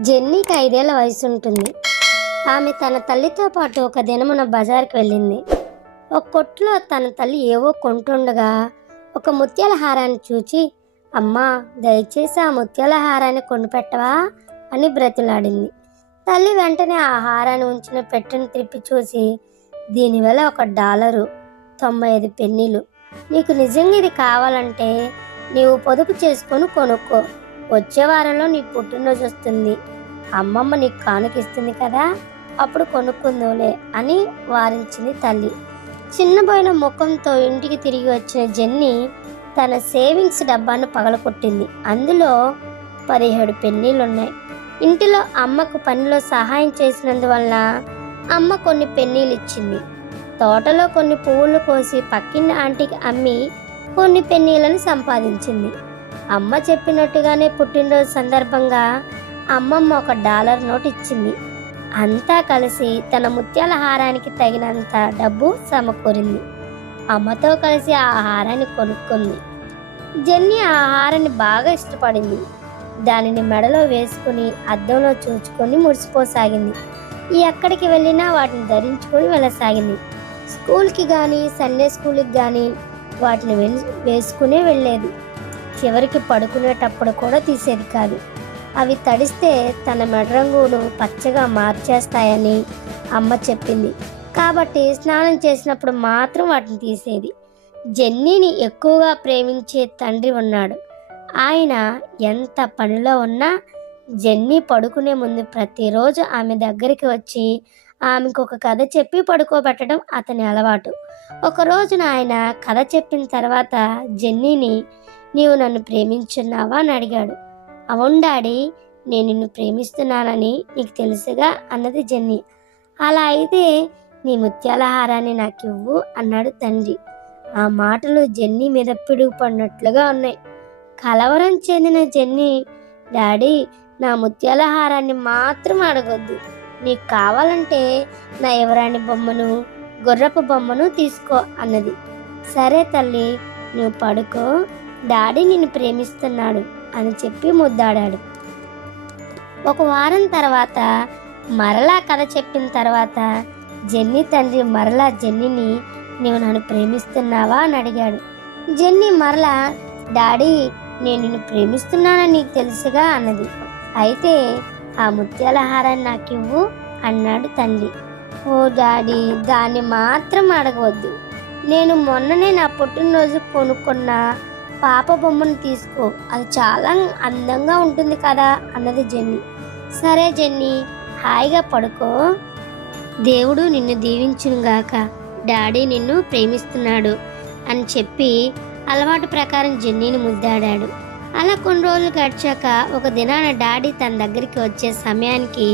జెన్నీకి ఐదేళ్ళ వయసు ఉంటుంది ఆమె తన తల్లితో పాటు ఒక దినమున బజార్కి వెళ్ళింది. ఒక కొట్టులో తన తల్లి ఏవో కొంటుండగా ఒక ముత్యాల హారాన్ని చూచి అమ్మా దయచేసి ఆ ముత్యాల హారాన్ని కొనిపెట్టవా? అని బ్రతిలాడింది. తల్లి వెంటనే ఆ హారాన్ని ఉంచిన పెట్టెను తిప్పి చూసి దీనివల్ల ఒక డాలరు తొంభై ఐదు పెన్నీలు. నీకు నిజంగా ఇది కావాలంటే నీవు పొదుపు చేసుకొని కొనుక్కో. వచ్చే వారంలో నీ పుట్టినరోజు వస్తుంది. అమ్మమ్మ నీకు కానుకిస్తుంది కదా అప్పుడు కొనుక్కుందోలే అని వారించింది తల్లి. చిన్నబోయిన ముఖంతో ఇంటికి తిరిగి వచ్చిన జెన్నీ తన సేవింగ్స్ డబ్బాను పగలకొట్టింది అందులో పదిహేడు పెన్నీలున్నాయి. ఇంటిలో అమ్మకు పనిలో సహాయం చేసినందువలన అమ్మ కొన్ని పెన్నీలు ఇచ్చింది తోటలో కొన్ని పువ్వులు కోసి పక్కిన ఆంటీకి అమ్మి కొన్ని పెన్నీలను సంపాదించింది. అమ్మ చెప్పినట్టుగానే పుట్టినరోజు సందర్భంగా అమ్మమ్మ ఒక డాలర్ నోట్ ఇచ్చింది అంతా కలిసి తన ముత్యాల హారానికి తగినంత డబ్బు సమకూరింది. అమ్మతో కలిసి ఆ హారాన్ని కొనుక్కుంది. జెన్నీ ఆ హారాన్ని బాగా ఇష్టపడింది. దానిని మెడలో వేసుకుని అద్దంలో చూచుకొని మురిసిపోసాగింది. ఎక్కడికి వెళ్ళినా వాటిని ధరించుకొని వెళ్ళసాగింది. స్కూల్కి కానీ సండే స్కూల్కి కానీ వాటిని వెల్- వేసుకునే వెళ్ళేది. చివరికి పడుకునేటప్పుడు కూడా తీసేది కాదు. అవి తడిస్తే తన మెడరంగును పచ్చగా మార్చేస్తాయని అమ్మ చెప్పింది. కాబట్టి స్నానం చేసినప్పుడు మాత్రం వాటిని తీసేది. జెన్నీని ఎక్కువగా ప్రేమించే తండ్రి ఉన్నాడు. ఆయన ఎంత పనిలో ఉన్నా జెన్నీ పడుకునే ముందు ప్రతిరోజు ఆమె దగ్గరికి వచ్చి ఆమెకు ఒక కథ చెప్పి పడుకోబెట్టడం అతని అలవాటు. ఒక రోజున ఆయన కథ చెప్పిన తర్వాత జెన్నీని నీవు నన్ను ప్రేమించున్నావా అని అడిగాడు. అవును డాడీ నేను నిన్ను ప్రేమిస్తున్నానని నీకు తెలుసుగా అన్నది జెన్నీ. అలా అయితే నీ ముత్యాల హారాన్ని నాకు ఇవ్వు అన్నాడు తండ్రి. ఆ మాటలు జెన్నీ మీద పిడుగు పడినట్లుగా ఉన్నాయి. కలవరం చెందిన జెన్నీ డాడీ నా ముత్యాల హారాన్ని మాత్రం అడగొద్దు. నీకు కావాలంటే నా ఎవరాని బొమ్మను గుర్రపు బొమ్మను తీసుకో అన్నది. సరే తల్లి నువ్వు పడుకో. డాడీ నిన్ను ప్రేమిస్తున్నాడు అని చెప్పి ముద్దాడాడు. ఒక వారం తర్వాత మరలా కథ చెప్పిన తర్వాత జెన్నీ తండ్రి మరలా జెన్నీని నీవు నన్ను ప్రేమిస్తున్నావా? అని అడిగాడు. జెన్నీ మరలా డాడీ నేను నిన్ను ప్రేమిస్తున్నానని నీకు తెలుసుగా? అన్నది. అయితే ఆ ముత్యాల హారాన్ని నాకు ఇవ్వు అన్నాడు తండ్రి. ఓ డాడీ దాన్ని మాత్రం అడగవద్దు నేను మొన్ననే నా పుట్టినరోజు కొనుక్కున్న పాప బొమ్మను తీసుకో. అది చాలా అందంగా ఉంటుంది కదా అన్నది జెన్నీ. సరే జెన్నీ హాయిగా పడుకో. దేవుడు నిన్ను దీవించునుగాక డాడీ నిన్ను ప్రేమిస్తున్నాడు అని చెప్పి అలవాటు ప్రకారం జెన్నీని ముద్దాడాడు. అలా కొన్ని రోజులు గడిచాక ఒక దినాన డాడీ తన దగ్గరికి వచ్చే సమయానికి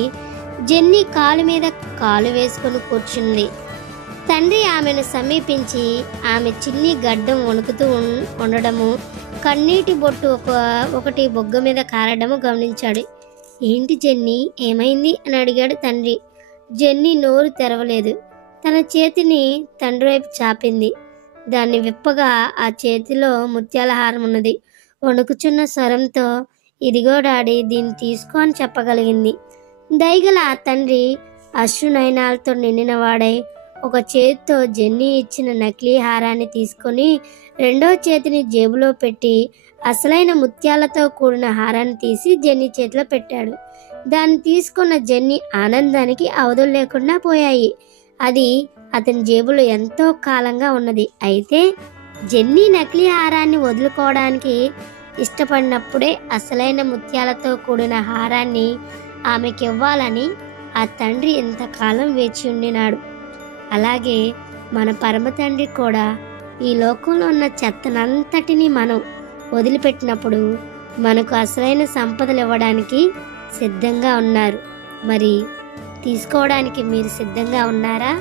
జెన్నీ కాలు మీద కాలు వేసుకొని కూర్చుంది. తండ్రి ఆమెను సమీపించి ఆమె చిన్ని గడ్డం వణుకుతూ ఉండడము కన్నీటి బొట్టు ఒక ఒకటి బొగ్గ మీద కారడము గమనించాడు. ఏంటి జెన్నీ ఏమైంది? అని అడిగాడు తండ్రి. జెన్నీ నోరు తెరవలేదు. తన చేతిని తండ్రి వైపు చాపింది. దాన్ని విప్పగా ఆ చేతిలో ముత్యాల హారం ఉన్నది. వణుకుచున్న స్వరంతో ఇదిగో డాడీ దీన్ని తీసుకో అని చెప్పగలిగింది. దయగల ఆ తండ్రి అశ్రునయనాలతో నిండినవాడై ఒక చేతితో జెన్నీ ఇచ్చిన నకిలీ హారాన్ని తీసుకొని రెండో చేతిని జేబులో పెట్టి అసలైన ముత్యాలతో కూడిన హారాన్ని తీసి జెన్నీ చేతిలో పెట్టాడు. దాన్ని తీసుకున్న జెన్నీ ఆనందానికి అవధులు లేకుండా పోయాయి. అది అతని జేబులో ఎంతో కాలంగా ఉన్నది. అయితే జెన్నీ నకిలీ హారాన్ని వదులుకోవడానికి ఇష్టపడినప్పుడే అసలైన ముత్యాలతో కూడిన హారాన్ని ఆమెకి ఇవ్వాలని ఆ తండ్రి ఎంతకాలం వేచి ఉండినాడు. అలాగే మన పరమ తండ్రి కూడా ఈ లోకంలో ఉన్న చెత్తనంతటిని మనం వదిలిపెట్టినప్పుడు మనకు అసలైన సంపదలు ఇవ్వడానికి సిద్ధంగా ఉన్నారు. మరి తీసుకోవడానికి మీరు సిద్ధంగా ఉన్నారా?